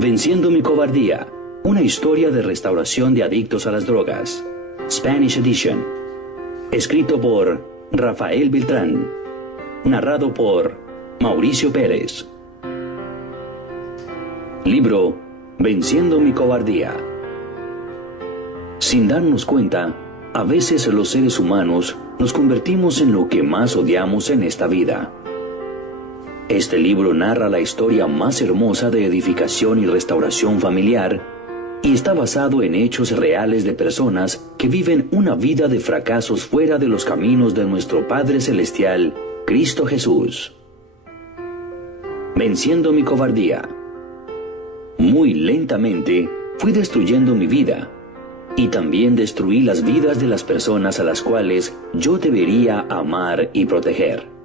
Venciendo mi cobardía, una historia de restauración de adictos a las drogas. Spanish Edition. Escrito por Rafael Beltrán. Narrado por Mauricio Pérez. Libro Venciendo mi cobardía. Sin darnos cuenta, a veces los seres humanos nos convertimos en lo que más odiamos en esta vida. Este libro narra la historia más hermosa de edificación y restauración familiar y está basado en hechos reales de personas que viven una vida de fracasos fuera de los caminos de nuestro Padre Celestial, Cristo Jesús. Venciendo mi cobardía. Muy lentamente fui destruyendo mi vida y también destruí las vidas de las personas a las cuales yo debería amar y proteger.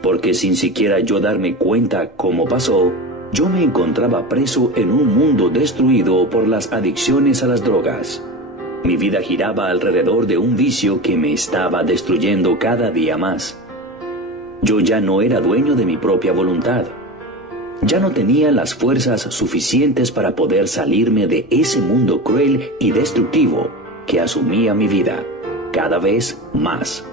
Porque sin siquiera yo darme cuenta cómo pasó, yo me encontraba preso en un mundo destruido por las adicciones a las drogas. Mi vida giraba alrededor de un vicio que me estaba destruyendo cada día más. Yo ya no era dueño de mi propia voluntad. Ya no tenía las fuerzas suficientes para poder salirme de ese mundo cruel y destructivo que asumía mi vida, cada vez más.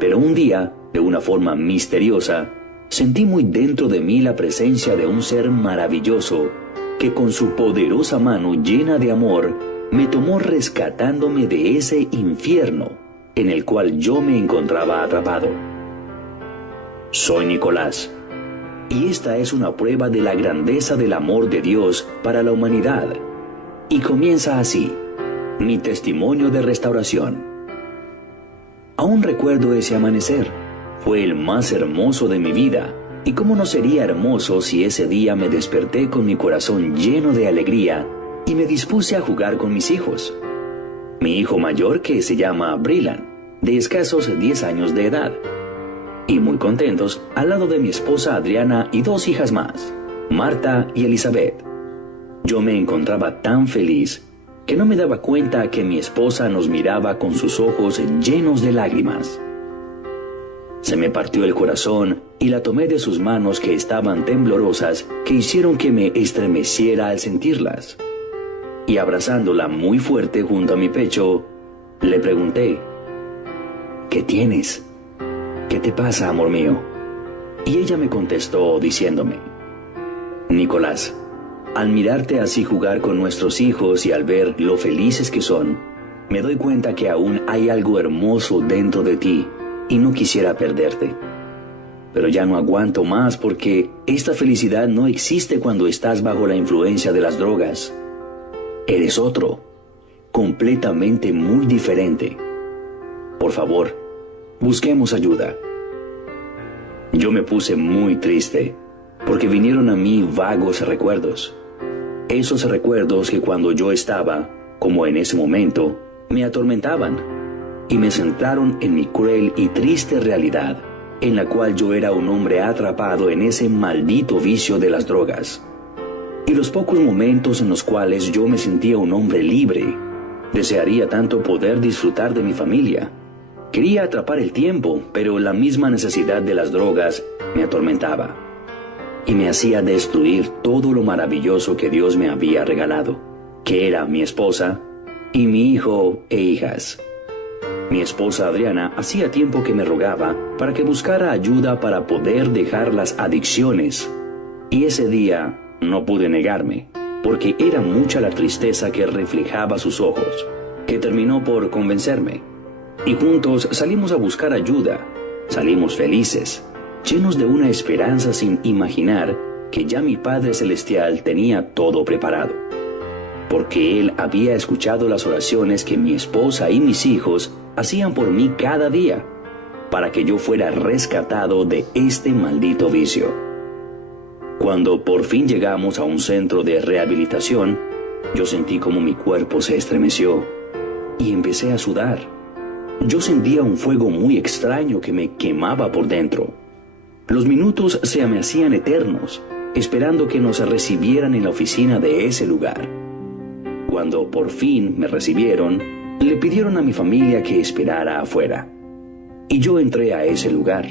Pero un día, de una forma misteriosa, sentí muy dentro de mí la presencia de un ser maravilloso que con su poderosa mano llena de amor me tomó rescatándome de ese infierno en el cual yo me encontraba atrapado. Soy Nicolás, y esta es una prueba de la grandeza del amor de Dios para la humanidad. Y comienza así, mi testimonio de restauración. Aún recuerdo ese amanecer. Fue el más hermoso de mi vida, y cómo no sería hermoso si ese día me desperté con mi corazón lleno de alegría y me dispuse a jugar con mis hijos. Mi hijo mayor, que se llama Brillan, de escasos 10 años de edad, y muy contentos al lado de mi esposa Adriana y 2 hijas más, Marta y Elizabeth. Yo me encontraba tan feliz que no me daba cuenta que mi esposa nos miraba con sus ojos llenos de lágrimas. Se me partió el corazón y la tomé de sus manos que estaban temblorosas, que hicieron que me estremeciera al sentirlas. Y abrazándola muy fuerte junto a mi pecho, le pregunté, ¿qué tienes? ¿Qué te pasa, amor mío? Y ella me contestó diciéndome, Nicolás, al mirarte así jugar con nuestros hijos y al ver lo felices que son, me doy cuenta que aún hay algo hermoso dentro de ti y no quisiera perderte. Pero ya no aguanto más porque esta felicidad no existe cuando estás bajo la influencia de las drogas. Eres otro, completamente muy diferente. Por favor, busquemos ayuda. Yo me puse muy triste porque vinieron a mí vagos recuerdos. Esos recuerdos que cuando yo estaba, como en ese momento, me atormentaban y me centraron en mi cruel y triste realidad, en la cual yo era un hombre atrapado en ese maldito vicio de las drogas. Y los pocos momentos en los cuales yo me sentía un hombre libre, desearía tanto poder disfrutar de mi familia. Quería atrapar el tiempo, pero la misma necesidad de las drogas me atormentaba y me hacía destruir todo lo maravilloso que Dios me había regalado, que era mi esposa y mi hijo e hijas. Mi esposa Adriana hacía tiempo que me rogaba para que buscara ayuda para poder dejar las adicciones, y ese día no pude negarme, porque era mucha la tristeza que reflejaba sus ojos, que terminó por convencerme, y juntos salimos a buscar ayuda. Salimos felices, llenos de una esperanza sin imaginar que ya mi Padre Celestial tenía todo preparado, porque Él había escuchado las oraciones que mi esposa y mis hijos hacían por mí cada día, para que yo fuera rescatado de este maldito vicio. Cuando por fin llegamos a un centro de rehabilitación, yo sentí como mi cuerpo se estremeció y empecé a sudar. Yo sentía un fuego muy extraño que me quemaba por dentro. Los minutos se me hacían eternos, esperando que nos recibieran en la oficina de ese lugar. Cuando por fin me recibieron, le pidieron a mi familia que esperara afuera, y yo entré a ese lugar.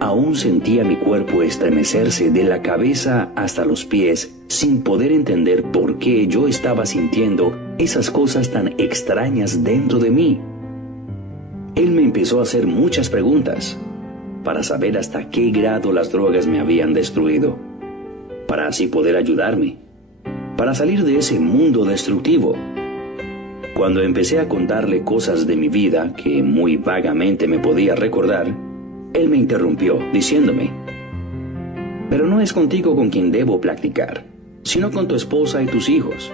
aún sentía mi cuerpo estremecerse de la cabeza hasta los pies, sin poder entender por qué yo estaba sintiendo esas cosas tan extrañas dentro de mí. Él me empezó a hacer muchas preguntas, para saber hasta qué grado las drogas me habían destruido, para así poder ayudarme, para salir de ese mundo destructivo. Cuando empecé a contarle cosas de mi vida que muy vagamente me podía recordar, él me interrumpió, diciéndome: «Pero no es contigo con quien debo platicar, sino con tu esposa y tus hijos,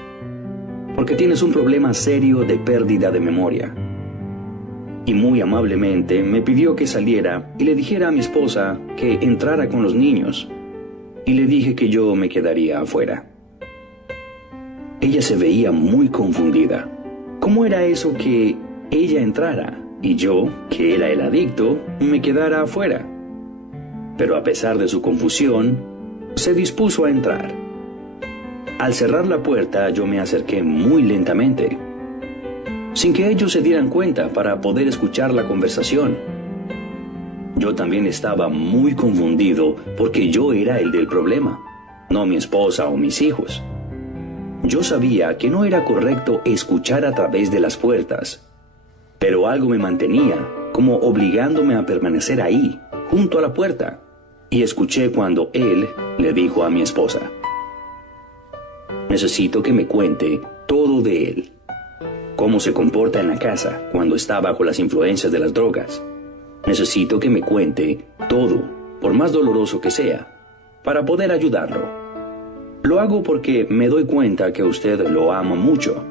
porque tienes un problema serio de pérdida de memoria». Y muy amablemente me pidió que saliera y le dijera a mi esposa que entrara con los niños, y le dije que yo me quedaría afuera. Ella se veía muy confundida. ¿Cómo era eso que ella entrara y yo, que era el adicto, me quedara afuera? Pero a pesar de su confusión, se dispuso a entrar. Al cerrar la puerta, yo me acerqué muy lentamente, sin que ellos se dieran cuenta, para poder escuchar la conversación. Yo también estaba muy confundido porque yo era el del problema, no mi esposa o mis hijos. Yo sabía que no era correcto escuchar a través de las puertas, pero algo me mantenía, como obligándome a permanecer ahí, junto a la puerta, y escuché cuando él le dijo a mi esposa: «Necesito que me cuente todo de él. Cómo se comporta en la casa cuando está bajo las influencias de las drogas. Necesito que me cuente todo, por más doloroso que sea, para poder ayudarlo. Lo hago porque me doy cuenta que usted lo ama mucho».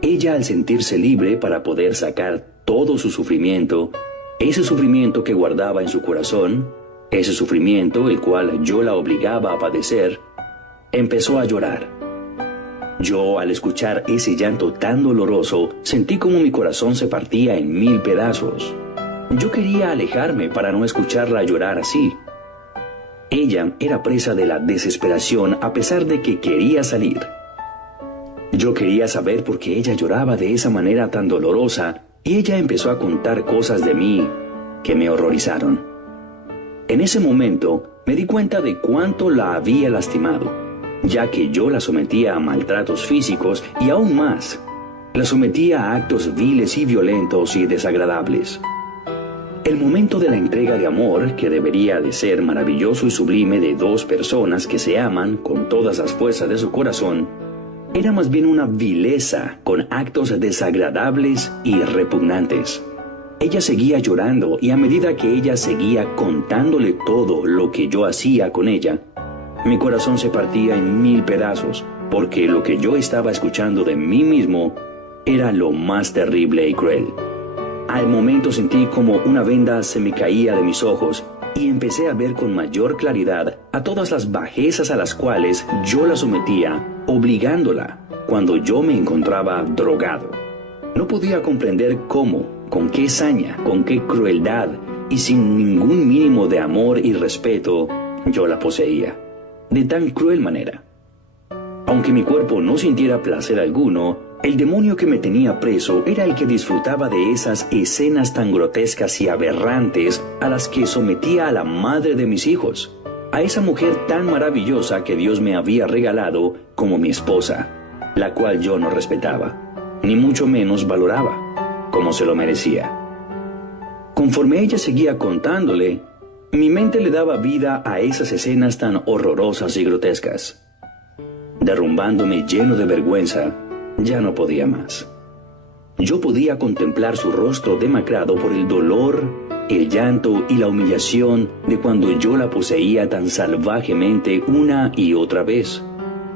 Ella, al sentirse libre para poder sacar todo su sufrimiento, ese sufrimiento que guardaba en su corazón, ese sufrimiento el cual yo la obligaba a padecer, empezó a llorar. Yo, al escuchar ese llanto tan doloroso, sentí como mi corazón se partía en 1000 pedazos. Yo quería alejarme para no escucharla llorar así. Ella era presa de la desesperación a pesar de que quería salir. Yo quería saber por qué ella lloraba de esa manera tan dolorosa, y ella empezó a contar cosas de mí que me horrorizaron. En ese momento me di cuenta de cuánto la había lastimado, ya que yo la sometía a maltratos físicos y aún más, la sometía a actos viles y violentos y desagradables. El momento de la entrega de amor, que debería de ser maravilloso y sublime de dos personas que se aman con todas las fuerzas de su corazón, era más bien una vileza con actos desagradables y repugnantes. Ella seguía llorando, y a medida que ella seguía contándole todo lo que yo hacía con ella, mi corazón se partía en 1000 pedazos, porque lo que yo estaba escuchando de mí mismo era lo más terrible y cruel. Al momento sentí como una venda se me caía de mis ojos, y empecé a ver con mayor claridad a todas las bajezas a las cuales yo la sometía, obligándola, cuando yo me encontraba drogado. No podía comprender cómo, con qué saña, con qué crueldad, y sin ningún mínimo de amor y respeto, yo la poseía de tan cruel manera. Aunque mi cuerpo no sintiera placer alguno, el demonio que me tenía preso era el que disfrutaba de esas escenas tan grotescas y aberrantes a las que sometía a la madre de mis hijos, a esa mujer tan maravillosa que Dios me había regalado como mi esposa, la cual yo no respetaba, ni mucho menos valoraba, como se lo merecía. Conforme ella seguía contándole, mi mente le daba vida a esas escenas tan horrorosas y grotescas. Derrumbándome lleno de vergüenza, ya no podía más. Yo podía contemplar su rostro demacrado por el dolor, el llanto y la humillación de cuando yo la poseía tan salvajemente una y otra vez.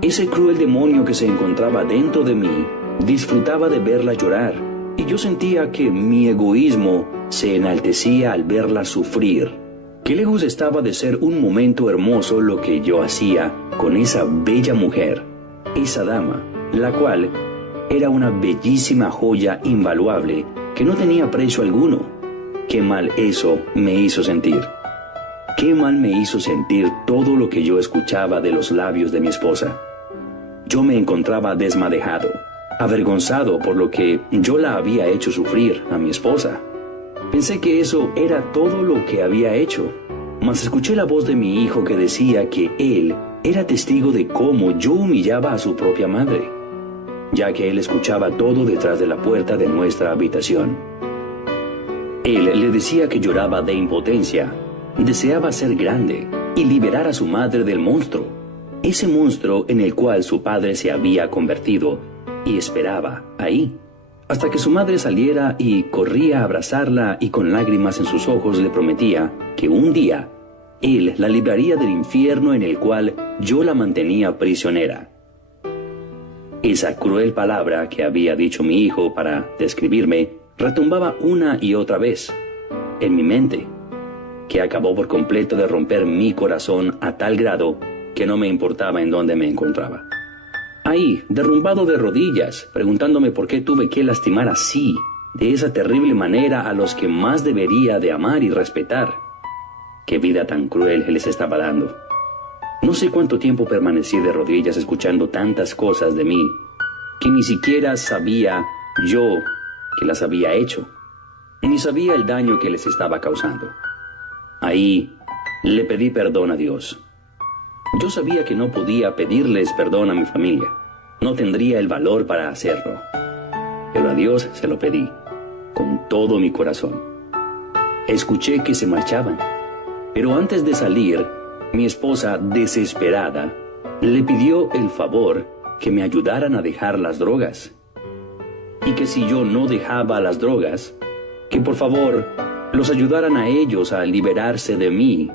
Ese cruel demonio que se encontraba dentro de mí disfrutaba de verla llorar, y yo sentía que mi egoísmo se enaltecía al verla sufrir. Qué lejos estaba de ser un momento hermoso lo que yo hacía con esa bella mujer, esa dama, la cual era una bellísima joya invaluable que no tenía precio alguno. Qué mal eso me hizo sentir. Qué mal me hizo sentir todo lo que yo escuchaba de los labios de mi esposa. Yo me encontraba desmadejado, avergonzado por lo que yo la había hecho sufrir a mi esposa. Pensé que eso era todo lo que había hecho, Mas escuché la voz de mi hijo que decía que él era testigo de cómo yo humillaba a su propia madre, ya que él escuchaba todo detrás de la puerta de nuestra habitación. Él le decía que lloraba de impotencia, deseaba ser grande y liberar a su madre del monstruo, ese monstruo en el cual su padre se había convertido, y esperaba ahí, hasta que su madre saliera y corría a abrazarla y con lágrimas en sus ojos le prometía que un día él la libraría del infierno en el cual yo la mantenía prisionera. Esa cruel palabra que había dicho mi hijo para describirme retumbaba una y otra vez en mi mente, que acabó por completo de romper mi corazón a tal grado que no me importaba en dónde me encontraba. Ahí, derrumbado de rodillas, preguntándome por qué tuve que lastimar así, de esa terrible manera, a los que más debería de amar y respetar. Qué vida tan cruel les estaba dando. No sé cuánto tiempo permanecí de rodillas escuchando tantas cosas de mí, que ni siquiera sabía yo que las había hecho, ni sabía el daño que les estaba causando. Ahí le pedí perdón a Dios. Yo sabía que no podía pedirles perdón a mi familia. No tendría el valor para hacerlo. Pero a Dios se lo pedí, con todo mi corazón. Escuché que se marchaban, pero antes de salir, mi esposa, desesperada, le pidió el favor que me ayudaran a dejar las drogas. Y que si yo no dejaba las drogas, que por favor los ayudaran a ellos a liberarse de mí,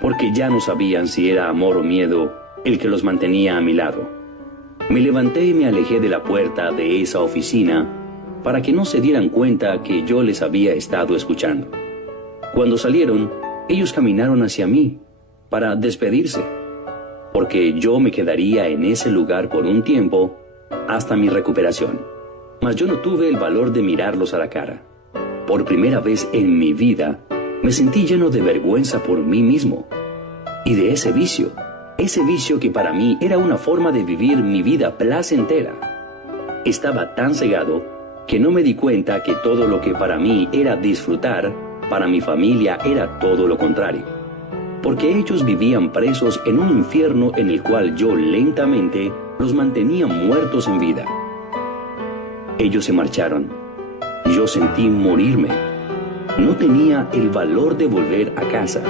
porque ya no sabían si era amor o miedo el que los mantenía a mi lado. Me levanté y me alejé de la puerta de esa oficina para que no se dieran cuenta que yo les había estado escuchando. Cuando salieron, ellos caminaron hacia mí para despedirse, porque yo me quedaría en ese lugar por un tiempo hasta mi recuperación. Mas yo no tuve el valor de mirarlos a la cara. Por primera vez en mi vida, me sentí lleno de vergüenza por mí mismo y de ese vicio que para mí era una forma de vivir mi vida placentera. Estaba tan cegado que no me di cuenta que todo lo que para mí era disfrutar, para mi familia era todo lo contrario, porque ellos vivían presos en un infierno en el cual yo lentamente los mantenía muertos en vida. Ellos se marcharon. Yo sentí morirme. No tenía el valor de volver a casa.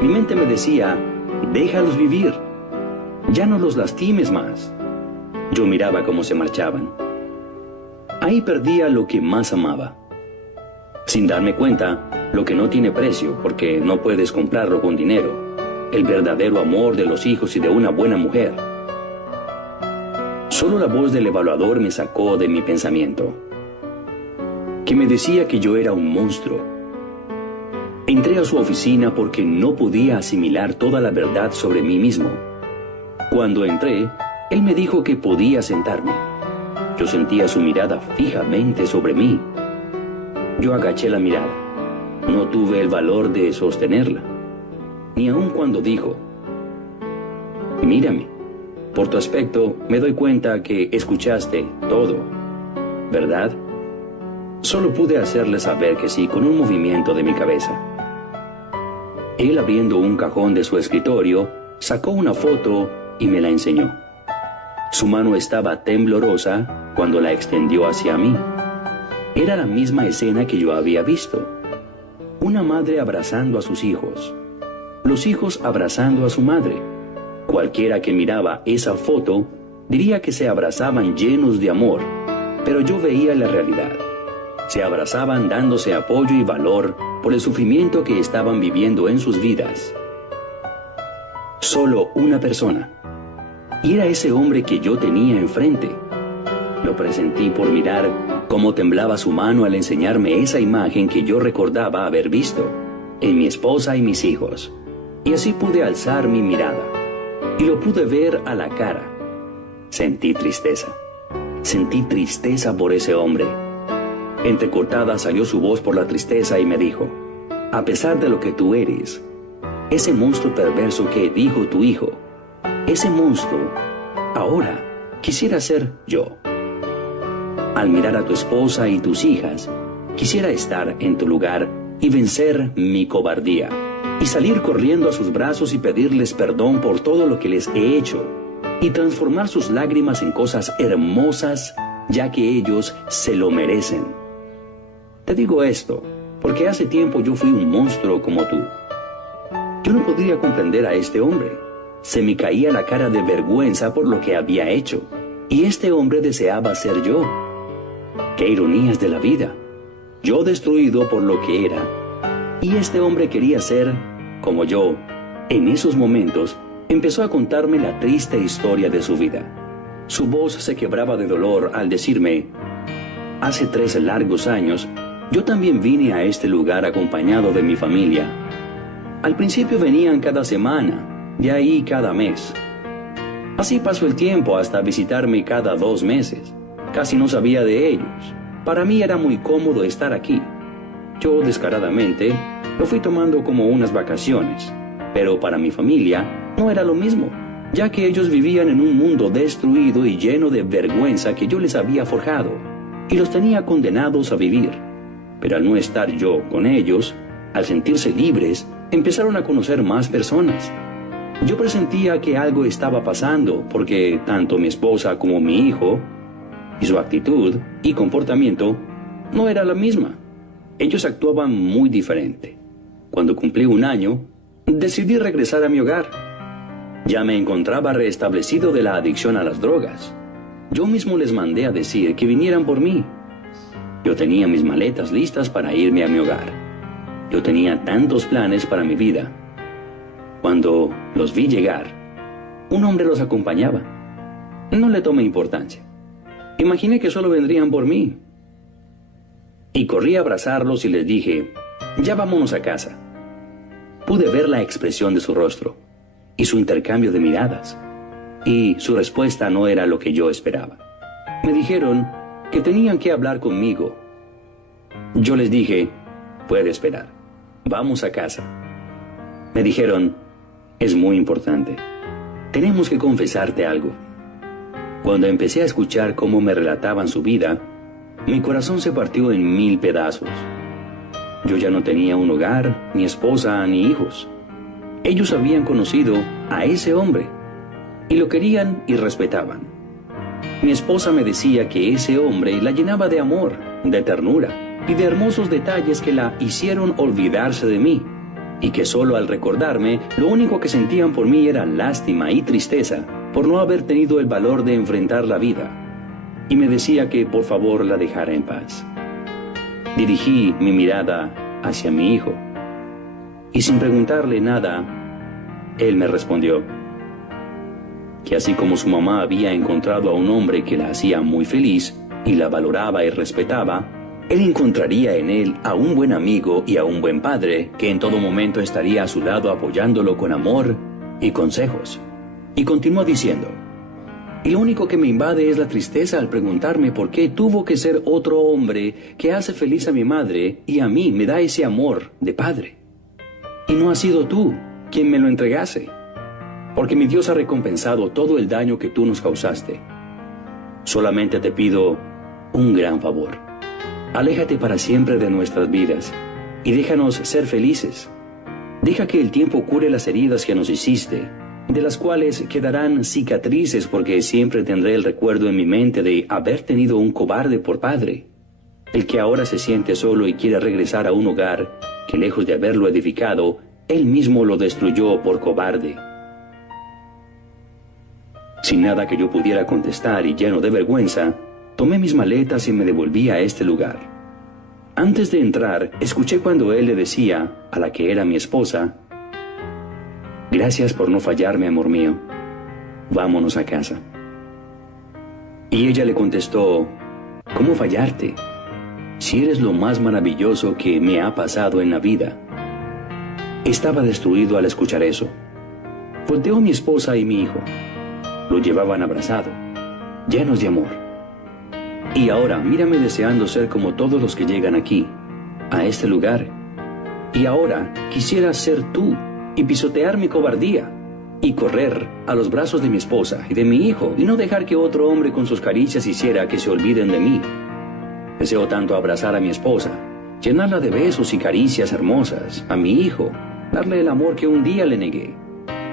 Mi mente me decía, déjalos vivir. Ya no los lastimes más. Yo miraba cómo se marchaban. Ahí perdía lo que más amaba. Sin darme cuenta, lo que no tiene precio, porque no puedes comprarlo con dinero. El verdadero amor de los hijos y de una buena mujer. Solo la voz del evaluador me sacó de mi pensamiento, que me decía que yo era un monstruo. Entré a su oficina porque no podía asimilar toda la verdad sobre mí mismo. Cuando entré, él me dijo que podía sentarme. Yo sentía su mirada fijamente sobre mí. Yo agaché la mirada. No tuve el valor de sostenerla, ni aun cuando dijo, mírame. Por tu aspecto, me doy cuenta que escuchaste todo, ¿verdad? Solo pude hacerle saber que sí con un movimiento de mi cabeza. Él, abriendo un cajón de su escritorio, sacó una foto y me la enseñó. Su mano estaba temblorosa cuando la extendió hacia mí. Era la misma escena que yo había visto. Una madre abrazando a sus hijos. Los hijos abrazando a su madre. Cualquiera que miraba esa foto diría que se abrazaban llenos de amor, pero yo veía la realidad. Se abrazaban dándose apoyo y valor por el sufrimiento que estaban viviendo en sus vidas. Solo una persona. Y era ese hombre que yo tenía enfrente. Lo presentí por mirar cómo temblaba su mano al enseñarme esa imagen que yo recordaba haber visto en mi esposa y mis hijos. Y así pude alzar mi mirada. Y lo pude ver a la cara. Sentí tristeza. Sentí tristeza por ese hombre. Entrecortada salió su voz por la tristeza y me dijo, a pesar de lo que tú eres, ese monstruo perverso que dijo tu hijo, ese monstruo, ahora quisiera ser yo. Al mirar a tu esposa y tus hijas, quisiera estar en tu lugar y vencer mi cobardía. y salir corriendo a sus brazos y pedirles perdón por todo lo que les he hecho, y transformar sus lágrimas en cosas hermosas, ya que ellos se lo merecen. Te digo esto, porque hace tiempo yo fui un monstruo como tú. Yo no podría comprender a este hombre. Se me caía la cara de vergüenza por lo que había hecho, y este hombre deseaba ser yo. ¡Qué ironías de la vida! Yo destruido por lo que era, y este hombre quería ser como yo. En esos momentos empezó a contarme la triste historia de su vida. Su voz se quebraba de dolor al decirme: hace 3 largos años, yo también vine a este lugar acompañado de mi familia. Al principio venían cada semana, de ahí cada mes. Así pasó el tiempo hasta visitarme cada 2 meses. Casi no sabía de ellos. Para mí era muy cómodo estar aquí. Yo descaradamente lo fui tomando como unas vacaciones, pero para mi familia no era lo mismo, ya que ellos vivían en un mundo destruido y lleno de vergüenza que yo les había forjado, y los tenía condenados a vivir. Pero al no estar yo con ellos, al sentirse libres, empezaron a conocer más personas. Yo presentía que algo estaba pasando, porque tanto mi esposa como mi hijo, y su actitud y comportamiento no era la misma. Ellos actuaban muy diferente. Cuando cumplí 1 año, decidí regresar a mi hogar. Ya me encontraba restablecido de la adicción a las drogas. Yo mismo les mandé a decir que vinieran por mí. Yo tenía mis maletas listas para irme a mi hogar. Yo tenía tantos planes para mi vida. Cuando los vi llegar, un hombre los acompañaba. No le tomé importancia. Imaginé que solo vendrían por mí. Y corrí a abrazarlos y les dije: ya vámonos a casa. Pude ver la expresión de su rostro y su intercambio de miradas, y su respuesta no era lo que yo esperaba. Me dijeron que tenían que hablar conmigo. Yo les dije: puede esperar, vamos a casa. Me dijeron: es muy importante, tenemos que confesarte algo. Cuando empecé a escuchar cómo me relataban su vida, mi corazón se partió en 1000 pedazos. Yo ya no tenía un hogar, ni esposa, ni hijos. Ellos habían conocido a ese hombre, y lo querían y respetaban. Mi esposa me decía que ese hombre la llenaba de amor, de ternura, y de hermosos detalles que la hicieron olvidarse de mí, y que solo al recordarme, lo único que sentían por mí era lástima y tristeza por no haber tenido el valor de enfrentar la vida, y me decía que por favor la dejara en paz. Dirigí mi mirada hacia mi hijo, y sin preguntarle nada, él me respondió que así como su mamá había encontrado a un hombre que la hacía muy feliz y la valoraba y respetaba, él encontraría en él a un buen amigo y a un buen padre que en todo momento estaría a su lado apoyándolo con amor y consejos. Y continuó diciendo: y lo único que me invade es la tristeza al preguntarme por qué tuvo que ser otro hombre que hace feliz a mi madre y a mí me da ese amor de padre. Y no has sido tú quien me lo entregase, porque mi Dios ha recompensado todo el daño que tú nos causaste. Solamente te pido un gran favor. Aléjate para siempre de nuestras vidas y déjanos ser felices. Deja que el tiempo cure las heridas que nos hiciste, de las cuales quedarán cicatrices, porque siempre tendré el recuerdo en mi mente de haber tenido un cobarde por padre, el que ahora se siente solo y quiere regresar a un hogar que, lejos de haberlo edificado, él mismo lo destruyó por cobarde. Sin nada que yo pudiera contestar y lleno de vergüenza, tomé mis maletas y me devolví a este lugar. Antes de entrar, escuché cuando él le decía a la que era mi esposa: gracias por no fallarme, amor mío. Vámonos a casa. Y ella le contestó: ¿cómo fallarte? Si eres lo más maravilloso que me ha pasado en la vida. Estaba destruido al escuchar eso. Volteó mi esposa y mi hijo. Lo llevaban abrazado, llenos de amor. Y ahora mírame deseando ser como todos los que llegan aquí, a este lugar. Y ahora quisiera ser tú y pisotear mi cobardía y correr a los brazos de mi esposa y de mi hijo y no dejar que otro hombre con sus caricias hiciera que se olviden de mí. Deseo tanto abrazar a mi esposa, llenarla de besos y caricias hermosas, a mi hijo, darle el amor que un día le negué.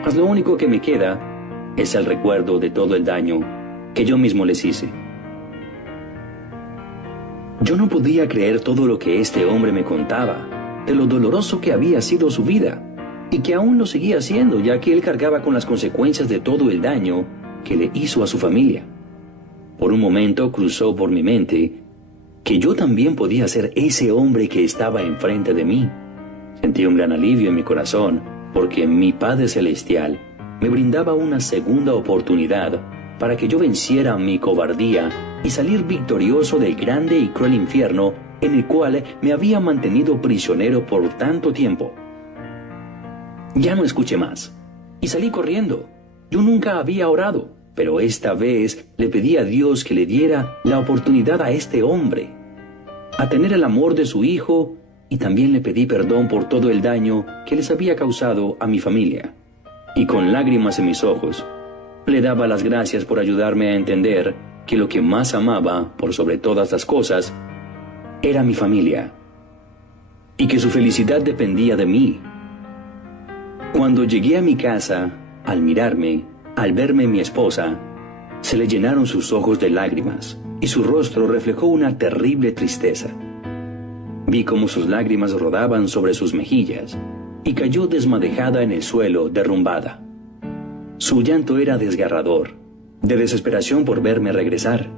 Mas lo único que me queda es el recuerdo de todo el daño que yo mismo les hice. Yo no podía creer todo lo que este hombre me contaba, de lo doloroso que había sido su vida, y que aún lo seguía haciendo, ya que él cargaba con las consecuencias de todo el daño que le hizo a su familia. Por un momento cruzó por mi mente que yo también podía ser ese hombre que estaba enfrente de mí. Sentí un gran alivio en mi corazón, porque mi Padre Celestial me brindaba una segunda oportunidad para que yo venciera mi cobardía y salir victorioso del grande y cruel infierno en el cual me había mantenido prisionero por tanto tiempo. Ya no escuché más, y salí corriendo. Yo nunca había orado, pero esta vez le pedí a Dios que le diera la oportunidad a este hombre, a tener el amor de su hijo, y también le pedí perdón por todo el daño que les había causado a mi familia. Y con lágrimas en mis ojos, le daba las gracias por ayudarme a entender que lo que más amaba, por sobre todas las cosas, era mi familia, y que su felicidad dependía de mí. Cuando llegué a mi casa, al mirarme, al verme mi esposa, se le llenaron sus ojos de lágrimas, y su rostro reflejó una terrible tristeza. Vi cómo sus lágrimas rodaban sobre sus mejillas, y cayó desmadejada en el suelo, derrumbada. Su llanto era desgarrador, de desesperación por verme regresar.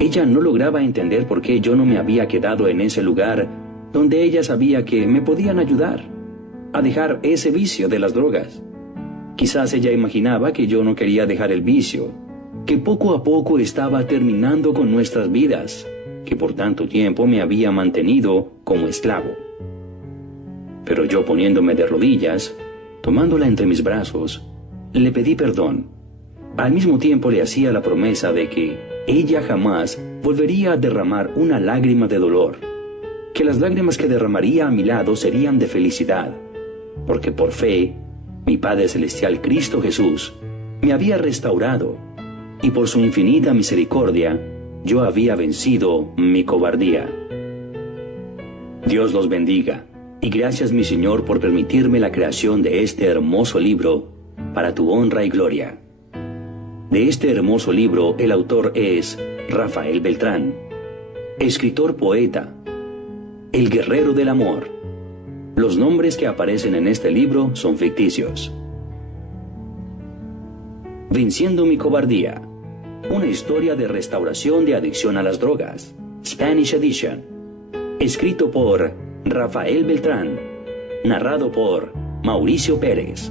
Ella no lograba entender por qué yo no me había quedado en ese lugar donde ella sabía que me podían ayudar a dejar ese vicio de las drogas. Quizás ella imaginaba que yo no quería dejar el vicio, que poco a poco estaba terminando con nuestras vidas, que por tanto tiempo me había mantenido como esclavo. Pero yo, poniéndome de rodillas, tomándola entre mis brazos, le pedí perdón. Al mismo tiempo le hacía la promesa de que ella jamás volvería a derramar una lágrima de dolor, que las lágrimas que derramaría a mi lado serían de felicidad, porque por fe, mi Padre Celestial Cristo Jesús me había restaurado, y por su infinita misericordia, yo había vencido mi cobardía. Dios los bendiga, y gracias, mi Señor, por permitirme la creación de este hermoso libro para tu honra y gloria. De este hermoso libro, el autor es Rafael Beltrán, escritor poeta, el guerrero del amor. Los nombres que aparecen en este libro son ficticios. Venciendo mi cobardía, una historia de restauración de adicción a las drogas, Spanish Edition, escrito por Rafael Beltrán, narrado por Mauricio Pérez.